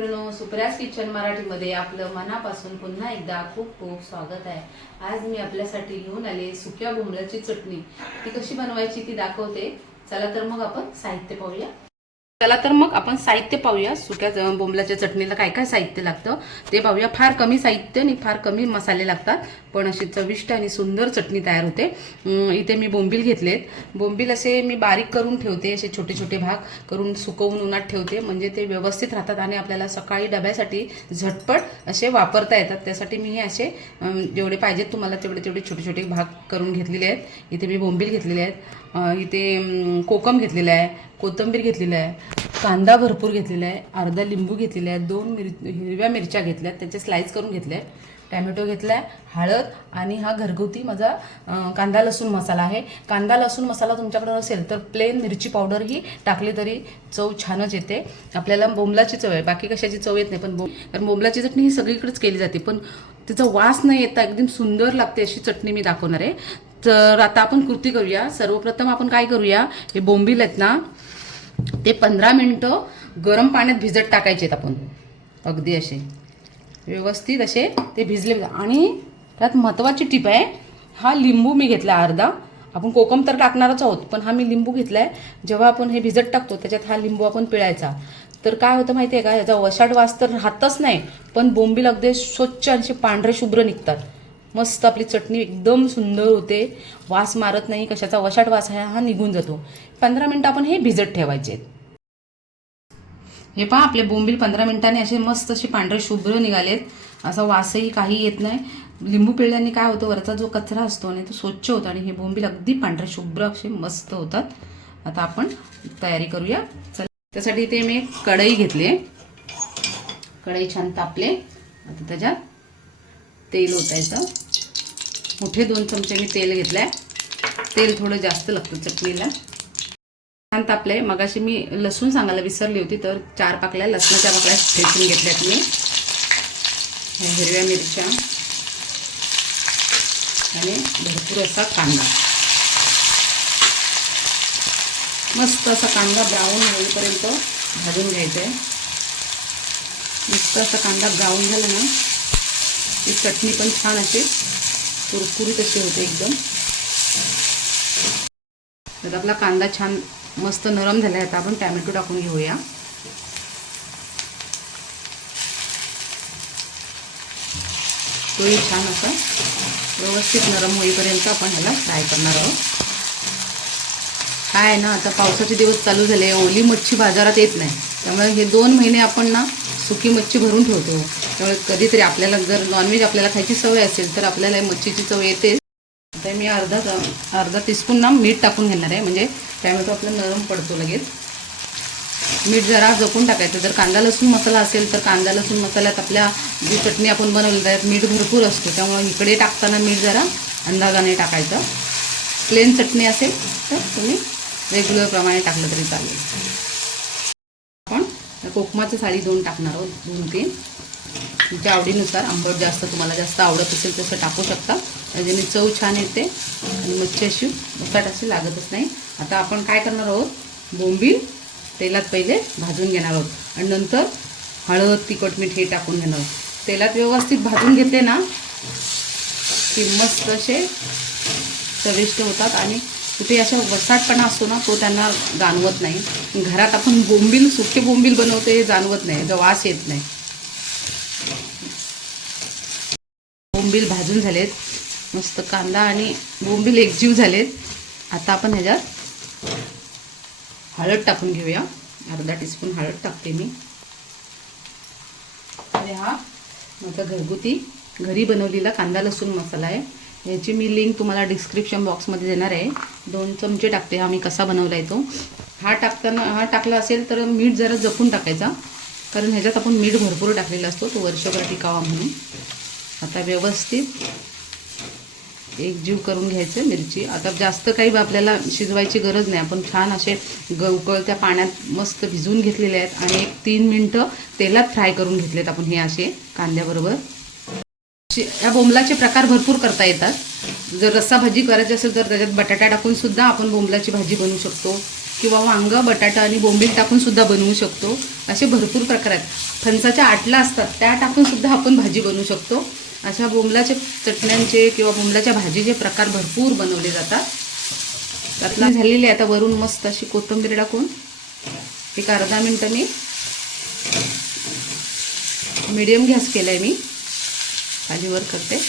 मित्रांनो सुप्रियाज किचन मराठीमध्ये आपलं मनापासून पुन्हा एकदा खूप खूप स्वागत आहे. आज मी आपल्यासाठी घेऊन आले सुक्या बोंबलाची चटणी. ती कशी बनवायची ती दाखवते. चला तर मग आपण साहित्य पाहूया. चला तर मग आपण साहित्य पाहूया. सुक्या बोंबलाच्या चटणीला काय काय साहित्य लागतं ते पाहूया. फार कमी साहित्य आणि फार कमी मसाले लागतात. पण अशी चविष्ट आणि सुंदर चटणी तयार होते. इथे मी बोंबील घेतलेत. बोंबील असे मी बारीक करून ठेवते. असे छोटे छोटे भाग करून सुकवून उन्हात ठेवते. म्हणजे ते व्यवस्थित राहतात आणि आपल्याला सकाळी डब्यासाठी झटपट असे वापरता येतात. त्यासाठी मी हे असे जेवढे पाहिजेत तुम्हाला तेवढे तेवढे छोटे छोटे भाग करून घेतलेले आहेत. इथे मी बोंबील घेतलेले आहेत. इथे कोकम घेतलेलं आहे कोथिंबीर घेतलेली आहे कांदा भरपूर घेतलेला आहे अर्धा लिंबू घेतलेला आहे दोन मिर हिरव्या मिरच्या घेतल्यात त्याचे स्लाईस करून घेतले आहे टॅमॅटो घेतला आहे हळद आणि हा घरगुती माझा कांदा लसूण मसाला आहे. कांदा लसूण मसाला तुमच्याकडे असेल तर प्लेन मिरची पावडर ही टाकली तरी चव छानच येते. आपल्याला बोंबलाची चव आहे बाकी कशाची चव येत नाही पण बो कारण बोंबलाची चटणी ही सगळीकडेच केली जाते पण तिचा वास न येता एकदम सुंदर लागते अशी चटणी मी दाखवणार आहे. तर आता आपण कृती करूया. सर्वप्रथम आपण काय करूया? हे बोंबील आहेत ना ते पंधरा मिनटं गरम पाण्यात भिजत टाकायचे आहेत आपण. अगदी असे. व्यवस्थित असे ते भिजले. आणि त्यात महत्त्वाची टीप आहे हा लिंबू मी घेतला अर्धा. आपण कोकम तर टाकणारच आहोत पण हा मी लिंबू घेतला आहे जेव्हा आपण हे भिजत टाकतो त्याच्यात हा लिंबू आपण पिळायचा. तर काय होतं माहिती आहे का? ह्याचा वशाट वास तर राहतच नाही पण बोंबील अगदी स्वच्छ आणि पांढरे शुभ्र निघतात. मस्त आपली चटणी एकदम सुंदर होते. वास मारत नाही कशाचा वशाट वास आहे हा निघून जातो. पंधरा मिनटं आपण हे भिजत ठेवायचे. हे पहा आपले बोंबील पंधरा मिनिटांनी असे मस्त असे पांढरे शुभ्र निघालेत. असा वासही काही येत नाही. लिंबू पिळल्याने काय होतं वरचा जो कचरा असतो आणि तो स्वच्छ होतो आणि हे बोंबील अगदी पांढरे शुभ्र असे मस्त होतात. आता आपण तयारी करूया. चल त्यासाठी इथे मी एक कढई घेतली कढई छान तापले आता त्याच्यात तेल ओतायचं. मोठे दोन चमचे मी तेल घेतलंय. तेल थोडं जास्त लागतं चटणीला. छान तापलंय. मगाशी मी लसूण सांगायला विसरली होती तर चार पाकल्या लसणाच्या पाकळ्या ठेचून घेतल्यात मी. हिरव्या मिरच्या आणि भरपूर असा कांदा. मस्त असा कांदा ब्राऊन होईपर्यंत भाजून घ्यायचा आहे मस्त असा कांदा ब्राऊन झाला ना ती चटणी पण छान असे कुरकुरीत अशी होते एकदम. तर आपला कांदा छान मस्त नरम झाला आहे आता. आपण टॅमॅटो टाकून घेऊया. तोही छान असा व्यवस्थित नरम होईपर्यंत आपण ह्याला फ्राय करणार आहोत. काय आहे ना आता पावसाचे दिवस चालू झाले. ओली मच्छी बाजारात येत नाही. त्यामुळे हे दोन महिने आपण ना सुकी मच्छी भरून ठेवतो. त्यामुळे कधीतरी आपल्याला जर नॉनव्हेज आपल्याला खायची सवय असेल तर आपल्याला मच्छीची चव येते. आता मी अर्धा अर्धा टीस्पून ना मीठ टाकून घेणार आहे. म्हणजे टॅमॅटो आपला नरम पडतो लगेच. मीठ जरा जपून टाकायचं. जर कांदा लसूण मसाला असेल तर कांदा लसूण मसाल्यात आपल्या जी चटणी आपण बनवली त्यात मीठ भरपूर असतो. त्यामुळे इकडे टाकताना मीठ जरा अंदाजाने टाकायचं. प्लेन चटणी असेल तर तुम्ही रेग्युलरप्रमाणे टाकलं तरी चालेल. आपण कोकमाचं साडी दोन टाकणार आहोत दोन तीन तुमच्या आवडीनुसार आंबट जास्त तुम्हाला जास्त आवडत असेल तसं टाकू शकता. म्हणजे त्याच्याने चव छान येते आणि मच्छी अशी उसाट अशी लागतच नाही. आता आपण काय करणार आहोत? बोंबील तेलात पहिले भाजून घेणार आहोत. आणि नंतर हळद तिखट मीठ हे टाकून घेणार आहोत. तेलात व्यवस्थित भाजून घेतले ना की मस्त असे चविष्ट होतात. आणि कुठे अशा वसाटपणा असतो ना तो त्यांना जाणवत नाही. घरात आपण बोंबील सुके बोंबील बनवतो हे जाणवत नाही. जो वास येत नाही. बोंबील भाजून झालेत. मस्त कांदा आणि बोंबील एकजीव झालेत. आता आपण ह्याच्यात हळद टाकून घेऊया. अर्धा टीस्पून हळद टाकते मी. आणि हा माझा घरगुती घरी बनवलेला कांदा लसूण मसाला आहे. ह्याची मी लिंक तुम्हाला डिस्क्रिप्शन बॉक्समध्ये देणार आहे. दोन चमचे टाकते हा मी कसा बनवला आहे तो. हा टाकताना हा टाकला असेल तर मीठ जरा जपून टाकायचा. कारण ह्याच्यात आपण मीठ भरपूर टाकलेला असतो तो वर्षभर टिकावा म्हणून. आता व्यवस्थित एकजीव करून घ्यायचं मिरची. आता जास्त काही आपल्याला शिजवायची गरज नाही. आपण छान असे ग उकळत्या पाण्यात मस्त भिजवून घेतलेले आहेत आणि एक तीन मिनटं तेलात फ्राय करून घेतलेत आपण हे असे कांद्याबरोबर. शे- या बोंबलाचे प्रकार भरपूर करता येतात. जर रस्सा भाजी करायची असेल तर त्याच्यात बटाटा टाकून सुद्धा आपण बोंबलाची भाजी बनवू शकतो. किंवा वांग बटाटा आणि बोंबील टाकून सुद्धा बनवू शकतो. असे भरपूर प्रकार आहेत. फणसाच्या आटला असतात त्या टाकून सुद्धा आपण भाजी बनवू शकतो. अशा बोंबलाच्या चटण्यांचे किंवा बोंबलाच्या भाजीचे प्रकार भरपूर बनवले जातात. त्यातला झालेली आहे आता वरून मस्त अशी कोथिंबीर टाकून. एक अर्धा मिनटं मी मीडियम गॅस केला आहे मी. खालीवर करते.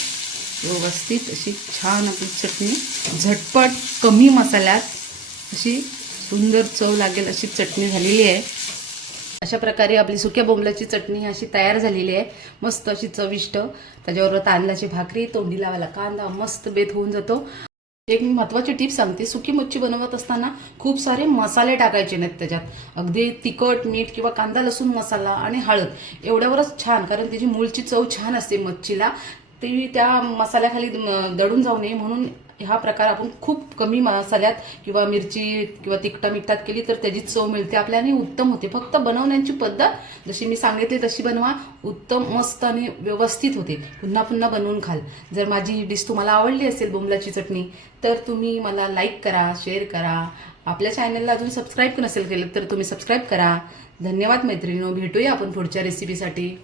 व्यवस्थित अशी छान आपली चटणी. झटपट कमी मसाल्यात अशी सुंदर चव लागेल अशी चटणी झालेली आहे. अशा प्रकारे आपली सुक्या बोंबलाची चटणी अशी तयार झालेली आहे. मस्त अशी चविष्ट. त्याच्याबरोबर तांदळाची भाकरी तोंडी लावायला कांदा मस्त बेत होऊन जातो. एक मी महत्वाची टीप सांगते. सुकी मच्छी बनवत असताना खूप सारे मसाले टाकायचे नाहीत त्याच्यात. अगदी तिखट मीठ किंवा कांदा लसूण मसाला आणि हळद एवढ्यावरच छान कारण त्याची मूळची चव छान असते मच्छीला. ती त्या मसाल्याखाली दडून जाऊ नये म्हणून हा प्रकार आपण खूप कमी मसाल्यात किंवा मिरची किंवा तिखटा मिठात केली तर त्याची चव मिळते. आपल्याने उत्तम होते. फक्त बनवण्याची पद्धत जशी मी सांगितली तशी बनवा. उत्तम मस्त आणि व्यवस्थित होते. पुन्हा पुन्हा बनवून खाल. जर माझी डिश तुम्हाला आवडली असेल बोंबलाची चटणी तर तुम्ही मला लाईक करा शेअर करा. आपल्या चॅनलला अजून सबस्क्राईब नसेल केलं तर तुम्ही सबस्क्राईब करा. धन्यवाद मैत्रिणीनो. भेटूया आपण पुढच्या रेसिपीसाठी